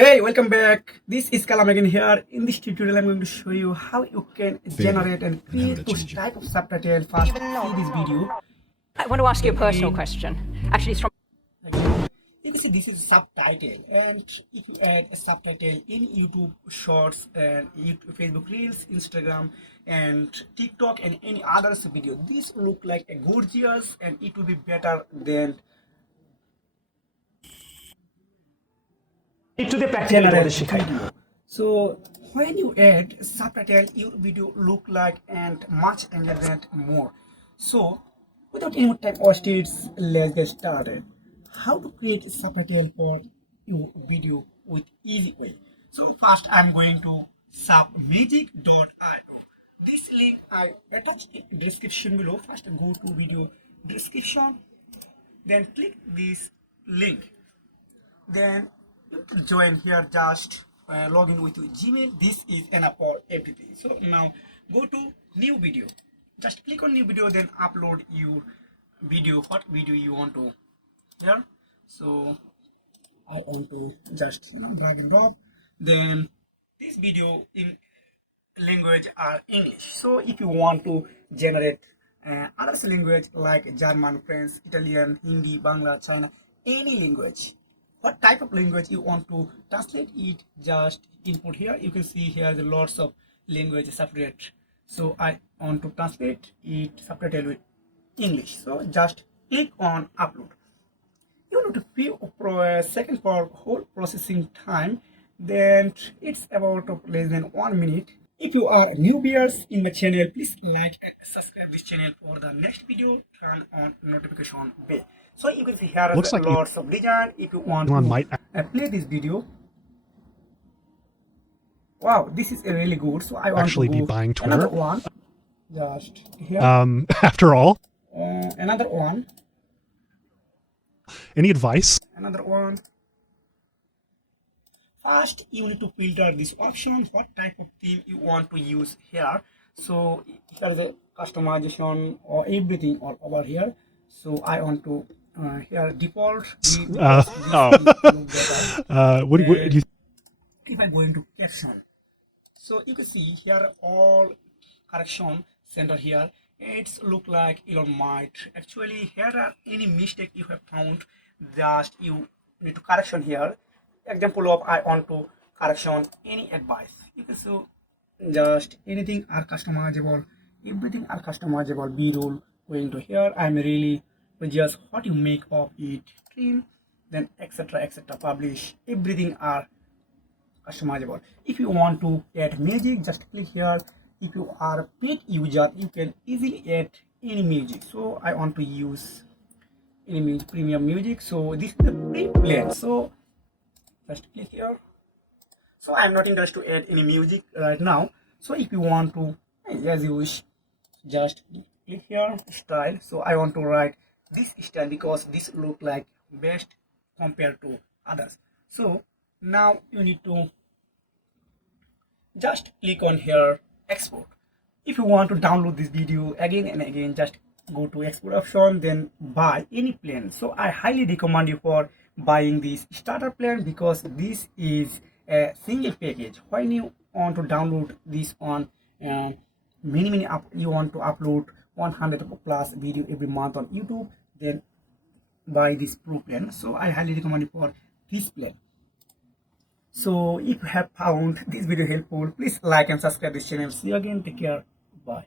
Hey, welcome back. This is Kalam again here. In this tutorial, I'm going to show you how you can generate and create those type of subtitles fast. See this video. I want to ask you a personal question. Actually, it's from. Again, you can see this is subtitle, and if you add a subtitle in YouTube Shorts and YouTube, Facebook Reels, Instagram, and TikTok, and any others video, this look like a gorgeous, and it will be better than একটুতে practically তোমাদের শেখাই video. So when you add subtitle, your video look like and much engagement more. So without any more time wasted, let's get started. How to create a subtitle for your video with easy way. So first I'm going to submagic.io. This link I attach in description below. First go to video description, then click this link, then join here, just log in with your Gmail. This is enough for everything. So now go to new video, just click on new video, then upload your video, what video you want to here. So I want to just drag and drop, then this video in language are English. So if you want to generate other language like German, French, Italian, Hindi, Bangla, China, any language, what type of language you want to translate it, just input here. You can see here the lots of language separate. So I want to translate it subtitle with English. So just click on upload. You need to few second for whole processing time, then it's about less than 1 minute. If you are new viewers in my channel, please like and subscribe this channel for the next video. Turn on notification bell. So you can see here Looks like lots of design. If you want Elon to might play this video, wow, this is really good. So I want actually to be go buying another Twitter. one, just here, After all, another one, any advice? another one. First you need to filter this option, what type of theme you want to use here. So here is a customization or everything all over here. So I want to here default. What do you? If I go into caption, so you can see here all correction center here. It's look like Elon might actually here are any mistake you have found, just you need to correction here. Example of I want to correction any advice. You can see just anything are customizable, everything are customizable. B-roll going to here. I'm really just what you make of it, trim, then etc etc. Publish, everything are customizable. If you want to add music, just click here. If you are a paid user, you can easily add any music. So I want to use any music, premium music. So this is the free plan. So just click here. So I'm not interested to add any music right now. So if you want to, as you wish, just click here, style. So I want to write this style because this look like best compared to others. So now you need to just click on here, export. If you want to download this video again and again, just go to export option, then buy any plan. So I highly recommend you for buying this starter plan because this is a single package. When you want to download this on many you want to upload 100 plus video every month on YouTube, then buy this pro plan. So I highly recommend you for this plan. So if you have found this video helpful, please like and subscribe this channel. See you again. Take care. Bye.